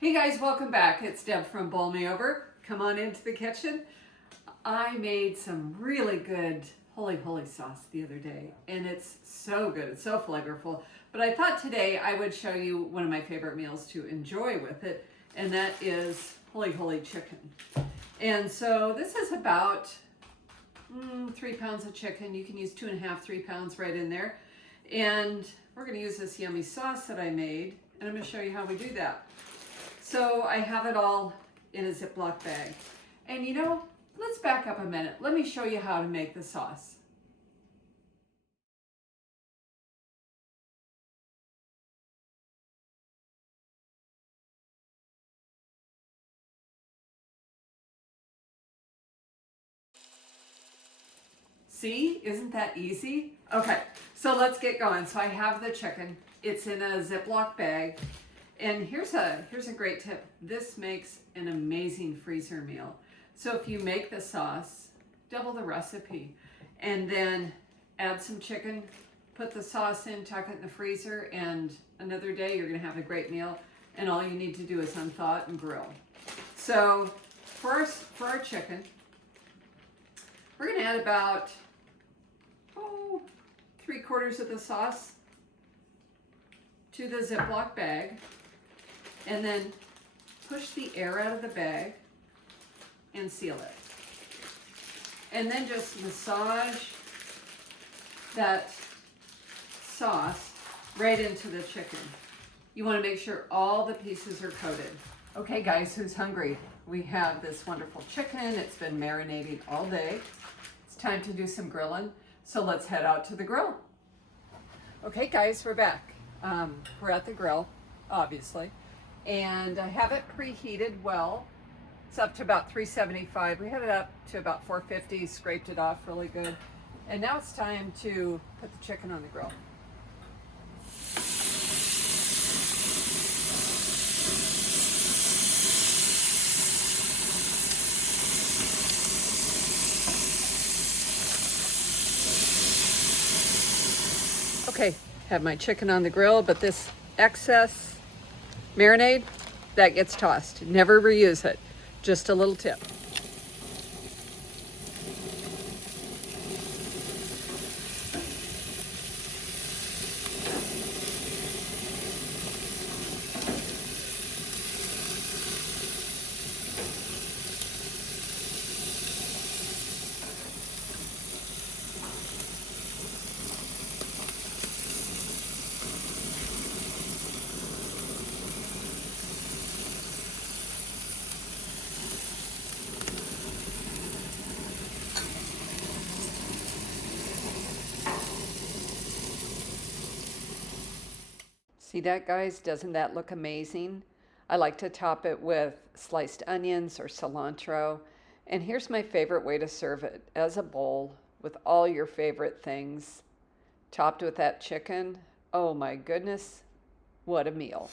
Hey guys, welcome back. It's Deb from Bowl Me Over. Come on into the kitchen. I made some really good Huli Huli sauce the other day, and it's so good. It's so flavorful. But I thought today I would show you one of my favorite meals to enjoy with it, and that is Huli Huli Chicken. And so this is about 3 pounds of chicken. You can use 2.5, 3 pounds right in there. And we're going to use this yummy sauce that I made, and I'm going to show you how we do that. So I have it all in a Ziploc bag. And you know, let's back up a minute. Let me show you how to make the sauce. See, isn't that easy? Okay, so let's get going. So I have the chicken. It's in a Ziploc bag. And here's a great tip. This makes an amazing freezer meal. So if you make the sauce, double the recipe, and then add some chicken, put the sauce in, tuck it in the freezer, and another day you're gonna have a great meal, and all you need to do is unthaw it and grill. So for our chicken, we're gonna add about 3/4 of the sauce to the Ziploc bag, and then push the air out of the bag and seal it. And then just massage that sauce right into the chicken. You want to make sure all the pieces are coated. Okay guys, who's hungry? We have this wonderful chicken. It's been marinating all day. It's time to do some grilling. So let's head out to the grill. Okay guys, we're back. We're at the grill, obviously. And I have it preheated well. It's up to about 375. We had it up to about 450, scraped it off really good. And now it's time to put the chicken on the grill. Okay, have my chicken on the grill, but this excess marinade, that gets tossed. Never reuse it. Just a little tip. See that, guys? Doesn't that look amazing? I like to top it with sliced onions or cilantro. And here's my favorite way to serve it, as a bowl with all your favorite things, topped with that chicken. Oh my goodness, what a meal.